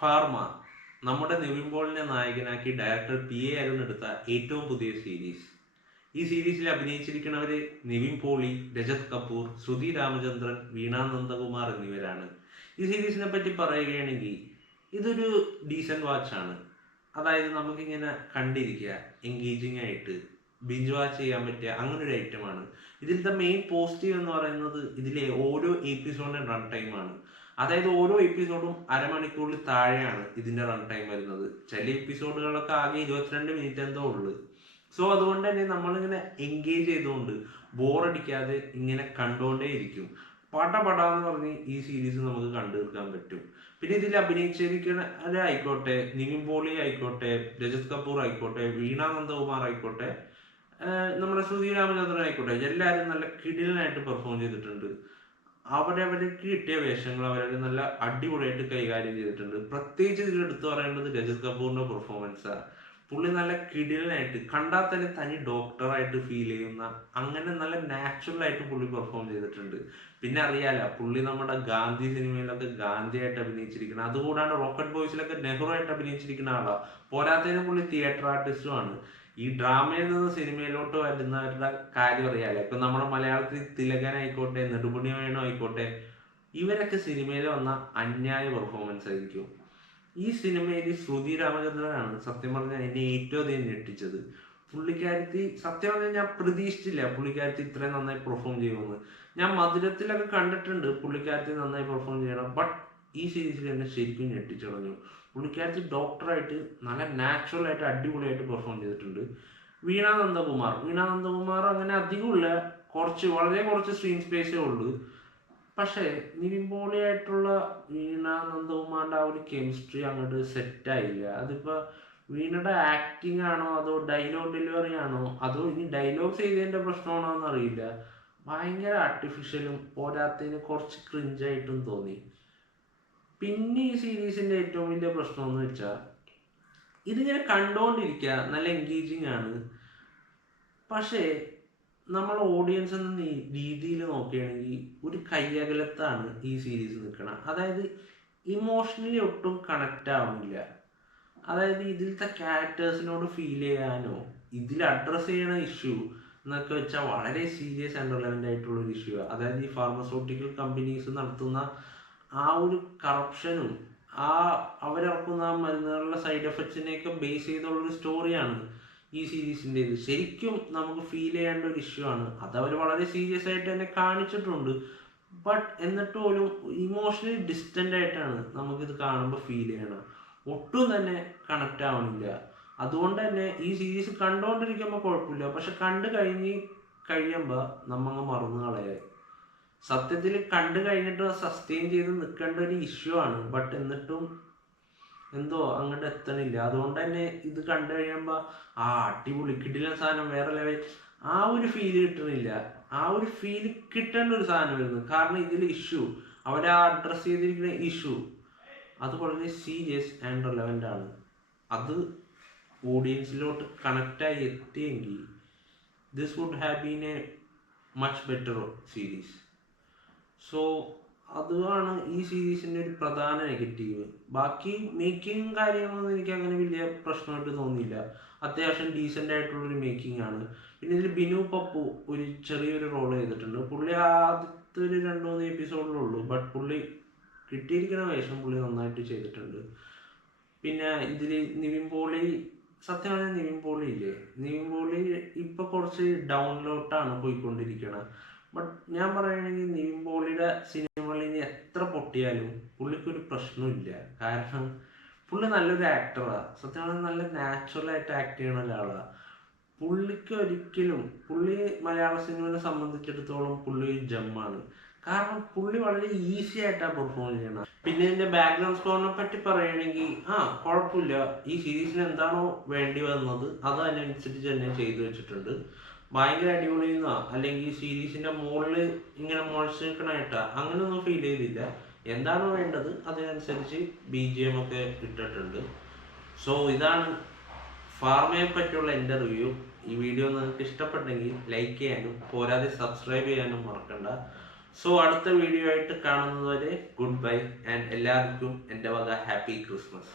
Pharma നമ്മുടെ നിവിൻ പോളിനെ നായകനാക്കി director PA Arun എടുത്ത ഏറ്റവും പുതിയ സീരീസ്. ഈ സീരീസിൽ അഭിനയിച്ചിരിക്കുന്നവര് നിവിൻ പോളി, രജത് കപൂർ, ശ്രുതി രാമചന്ദ്രൻ, വീണ നന്ദകുമാർ എന്നിവരാണ്. ഈ സീരീസിനെ പറ്റി പറയുകയാണെങ്കിൽ ഇതൊരു ഡീസൻറ്റ് വാച്ചാണ്. അതായത് നമുക്കിങ്ങനെ കണ്ടിരിക്കുക, എൻഗേജിങ് ആയിട്ട് ബിഞ്ച് വാച്ച് ചെയ്യാൻ പറ്റിയ അങ്ങനെ ഒരു ഐറ്റമാണ്. ഇതിലത്തെ മെയിൻ പോസിറ്റീവ് എന്ന് പറയുന്നത് ഇതിലെ ഓരോ എപ്പിസോഡിൻ്റെ റൺ ടൈമാണ്. അതായത് ഓരോ എപ്പിസോഡും അരമണിക്കൂറിൽ താഴെയാണ് ഇതിന്റെ റൺ ടൈം വരുന്നത്. ചില എപ്പിസോഡുകളൊക്കെ ആകെ 22 മിനിറ്റ് എന്തോ ഉള്ളു. സോ അതുകൊണ്ട് തന്നെ നമ്മളിങ്ങനെ എൻഗേജ് ചെയ്തുകൊണ്ട് ബോറടിക്കാതെ ഇങ്ങനെ കണ്ടുകൊണ്ടേ ഇരിക്കും. പടാന്ന് പറഞ്ഞ് ഈ സീരീസ് നമുക്ക് കണ്ടു തീർക്കാൻ പറ്റും. പിന്നെ ഇതിൽ അഭിനയിച്ചിരിക്കുന്ന ആയിക്കോട്ടെ, നിവിൻ പോളി ആയിക്കോട്ടെ, രജത് കപൂർ ആയിക്കോട്ടെ, വീണ നന്ദകുമാർ ആയിക്കോട്ടെ, നമ്മുടെ ശ്രുതി രാമചന്ദ്രൻ ആയിക്കോട്ടെ, എല്ലാവരും നല്ല കിടിലനായിട്ട് പെർഫോം ചെയ്തിട്ടുണ്ട്. അവരവർക്ക് കിട്ടിയ വേഷങ്ങൾ അവരവർ നല്ല അടിപൊളിയായിട്ട് കൈകാര്യം ചെയ്തിട്ടുണ്ട്. പ്രത്യേകിച്ച് ഇതിൽ എടുത്തു പറയേണ്ടത് രജത് കപൂറിന്റെ പെർഫോമൻസാണ്. പുള്ളി നല്ല കിടിലനായിട്ട് കണ്ടാൽ തന്നെ തനി ഡോക്ടറായിട്ട് ഫീൽ ചെയ്യുന്ന അങ്ങനെ നല്ല നാച്ചുറൽ ആയിട്ട് പുള്ളി പെർഫോം ചെയ്തിട്ടുണ്ട്. പിന്നെ അറിയാലോ, പുള്ളി നമ്മുടെ ഗാന്ധി സിനിമയിലൊക്കെ ഗാന്ധിയായിട്ട് അഭിനയിച്ചിരിക്കണം. അതുകൂടാണ്ട് റോക്കറ്റ് ബോയ്സിലൊക്കെ നെഹ്റു ആയിട്ട് അഭിനയിച്ചിരിക്കുന്ന ആളാണ്. പോരാത്തതിന് പുള്ളി തിയേറ്റർ ആർട്ടിസ്റ്റുമാണ്. ഈ ഡ്രാമയിൽ നിന്ന് സിനിമയിലോട്ട് വരുന്നവരുടെ കാര്യം അറിയാലോ. ഇപ്പൊ നമ്മുടെ മലയാളത്തിൽ തിലകനായിക്കോട്ടെ, നെടുമുടി വേണു ആയിക്കോട്ടെ, ഇവരൊക്കെ സിനിമയിൽ വന്ന അന്യായ പെർഫോമൻസ് ആയിരിക്കും. ഈ സിനിമയിൽ ശ്രുതി രാമചന്ദ്രനാണ് സത്യം പറഞ്ഞാൽ എന്നെ ഏറ്റവും അധികം ഞെട്ടിച്ചത്. പുള്ളിക്കാരത്തി സത്യം പറഞ്ഞാൽ ഞാൻ പ്രതീക്ഷിച്ചില്ല പുള്ളിക്കാരത്തി ഇത്രയും നന്നായി പെർഫോം ചെയ്യുമെന്ന്. ഞാൻ മധുരത്തിലൊക്കെ കണ്ടിട്ടുണ്ട് പുള്ളിക്കാരത്തി നന്നായി പെർഫോം ചെയ്യണം, ബട്ട് ഈ സീരീസിൽ എന്നെ ശരിക്കും ഞെട്ടിച്ചു കളഞ്ഞു. പുള്ളിക്കാരത്തി ഡോക്ടറായിട്ട് നല്ല നാച്ചുറൽ ആയിട്ട് അടിപൊളിയായിട്ട് പെർഫോം ചെയ്തിട്ടുണ്ട്. വീണ നന്ദകുമാർ അങ്ങനെ അധികമില്ല, വളരെ കുറച്ച് സ്ക്രീൻ സ്പേസേ ഉള്ളൂ. പക്ഷേ നിവിൻ പോളിയായിട്ടുള്ള വീണ നന്ദകുമാറിന്റെ ആ ഒരു കെമിസ്ട്രി അങ്ങോട്ട് സെറ്റായില്ല. അതിപ്പോ വീണയുടെ ആക്ടിങ് ആണോ അതോ ഡയലോഗ് ഡെലിവറി ആണോ അതോ ഇനി ഡയലോഗ് ചെയ്തതിന്റെ പ്രശ്നമാണോ എന്നറിയില്ല. ഭയങ്കര ആർട്ടിഫിഷ്യലും പോരാത്തതിന് കുറച്ച് ക്രിഞ്ചായിട്ടും തോന്നി. പിന്നെ ഈ സീരീസിന്റെ ഏറ്റവും വലിയ പ്രശ്നം എന്ന് വെച്ചാൽ ഇതിങ്ങനെ കണ്ടുകൊണ്ടിരിക്കുക നല്ല എൻഗേജിങ് ആണ്. പക്ഷേ നമ്മൾ ഓഡിയൻസ് എന്ന രീതിയിൽ നോക്കുകയാണെങ്കിൽ ഒരു കയ്യകലത്താണ് ഈ സീരീസ് നിൽക്കണം. അതായത് ഇമോഷണലി ഒട്ടും കണക്റ്റ് ആവുന്നില്ല. അതായത് ഇതിലത്തെ ക്യാരക്ടേഴ്സിനോട് ഫീൽ ചെയ്യാനോ ഇതിൽ അഡ്രസ്സ് ചെയ്യണ ഇഷ്യൂ എന്നൊക്കെ വെച്ചാൽ വളരെ സീരിയസ് ആൻഡ് റെലവൻ്റ് ആയിട്ടുള്ളൊരു ഇഷ്യൂ. അതായത് ഈ ഫാർമസ്യൂട്ടിക്കൽ കമ്പനീസ് നടത്തുന്ന ആ ഒരു കറപ്ഷനും അവരിറക്കുന്ന മരുന്നുകളുടെ സൈഡ് എഫക്ട്സിനെയൊക്കെ ബേസ് ചെയ്തുള്ളൊരു സ്റ്റോറിയാണ് ഈ സീരീസിൻ്റെത്. ശരിക്കും നമുക്ക് ഫീൽ ചെയ്യേണ്ട ഒരു ഇഷ്യൂ ആണ്. അതവർ വളരെ സീരിയസ് ആയിട്ട് തന്നെ കാണിച്ചിട്ടുണ്ട്. ബട്ട് എന്നിട്ട് പോലും ഇമോഷണലി ഡിസ്റ്റൻ്റ് ആയിട്ടാണ് നമുക്കിത് കാണുമ്പോൾ ഫീൽ ചെയ്യണം. ഒട്ടും തന്നെ കണക്റ്റ് ആവണില്ല. അതുകൊണ്ട് തന്നെ ഈ സീരീസ് കണ്ടുകൊണ്ടിരിക്കുമ്പോൾ കുഴപ്പമില്ല, പക്ഷെ കഴിയുമ്പോൾ നമ്മങ്ങ് മറന്നു കളയായി. സത്യത്തിൽ കണ്ടു കഴിഞ്ഞിട്ട് സസ്റ്റെയിൻ ചെയ്ത് നിൽക്കേണ്ട ഒരു ഇഷ്യൂ ആണ്. ബട്ട് എന്നിട്ടും എന്തോ അങ്ങോട്ട് എത്തണില്ല. അതുകൊണ്ട് തന്നെ ഇത് കണ്ടു കഴിയുമ്പോൾ അടിപൊളി കിടിലൻ സാധനം വേറെ ലെവൽ ആ ഒരു ഫീല് കിട്ടണില്ല. ആ ഒരു ഫീല് കിട്ടേണ്ട ഒരു സാധനം വരുന്നു. കാരണം ഇതിൽ ഇഷ്യൂ അവരെ അഡ്രസ് ചെയ്തിരിക്കുന്ന ഇഷ്യൂ അത് വളരെ സീരിയസ് ആൻഡ് റെലവൻ്റ് ആണ്. അത് ഓഡിയൻസിലോട്ട് കണക്റ്റായി എത്തിയെങ്കിൽ this would have been a much better series. So അതാണ് ഈ സീരീസിൻ്റെ ഒരു പ്രധാന നെഗറ്റീവ്. ബാക്കി മേക്കിങ്ങും കാര്യങ്ങളൊന്നും എനിക്ക് അങ്ങനെ വലിയ പ്രശ്നമായിട്ട് തോന്നിയില്ല. അത്യാവശ്യം ഡീസൻ്റ് ആയിട്ടുള്ളൊരു മേക്കിംഗ് ആണ്. പിന്നെ ഇതിൽ ബിനു പപ്പു ഒരു ചെറിയൊരു റോൾ ചെയ്തിട്ടുണ്ട്. പുള്ളി ആദ്യത്തെ ഒരു 2-3 എപ്പിസോഡിലുള്ളൂ, ബട്ട് പുള്ളി കിട്ടിയിരിക്കുന്ന വേഷം പുള്ളി നന്നായിട്ട് ചെയ്തിട്ടുണ്ട്. പിന്നെ ഇതിൽ നിവിൻ പോളി സത്യം പറഞ്ഞാൽ നിവിൻ പോളി ഇപ്പൊ കുറച്ച് ഡൗണിലോട്ടാണ് പോയിക്കൊണ്ടിരിക്കുന്നത്. ബട്ട് ഞാൻ പറയുകയാണെങ്കിൽ നിവിൻ പോളിയുടെ സിനിമകളിൽ ഇനി എത്ര പൊട്ടിയാലും പുള്ളിക്കൊരു പ്രശ്നമില്ല. കാരണം പുള്ളി നല്ലൊരു ആക്ടറാണ്. സത്യം പറഞ്ഞാൽ നല്ല നാച്ചുറലായിട്ട് ആക്ട് ചെയ്യുന്ന ഒരാളാണ്. പുള്ളി മലയാള സിനിമയെ സംബന്ധിച്ചിടത്തോളം പുള്ളി ഒരു ജമ്മാണ്. കാരണം പുള്ളി വളരെ ഈസി ആയിട്ടാണ് പെർഫോം ചെയ്യണം. പിന്നെ ഇതിന്റെ ബാക്ക്ഗ്രൗണ്ട് സ്കോറിനെ പറ്റി പറയുകയാണെങ്കിൽ കുഴപ്പമില്ല. ഈ സീരീസിന് എന്താണോ വേണ്ടി വന്നത് അത് അതിനനുസരിച്ച് തന്നെ ചെയ്തു വെച്ചിട്ടുണ്ട്. ഭയങ്കര അടിപൊളിയെന്നോ അല്ലെങ്കിൽ സീരീസിന്റെ മുകളിൽ ഇങ്ങനെ മുളച്ച് നിൽക്കണായിട്ടാ അങ്ങനെയൊന്നും ഫീൽ ചെയ്തില്ല. എന്താണോ വേണ്ടത് അതിനനുസരിച്ച് BGM ഒക്കെ ഇട്ടിട്ടുണ്ട്. സോ ഇതാണ് ഫാർമയെ പറ്റിയുള്ള എൻ്റെ റിവ്യൂ. ഈ വീഡിയോ നിങ്ങൾക്ക് ഇഷ്ടപ്പെട്ടെങ്കിൽ ലൈക്ക് ചെയ്യാനും പോരാതെ സബ്സ്ക്രൈബ് ചെയ്യാനും മറക്കണ്ട. സോ അടുത്ത വീഡിയോ ആയിട്ട് കാണുന്നതുവരെ ഗുഡ് ബൈ ആൻഡ് എല്ലാവർക്കും എൻ്റെ വക ഹാപ്പി ക്രിസ്മസ്.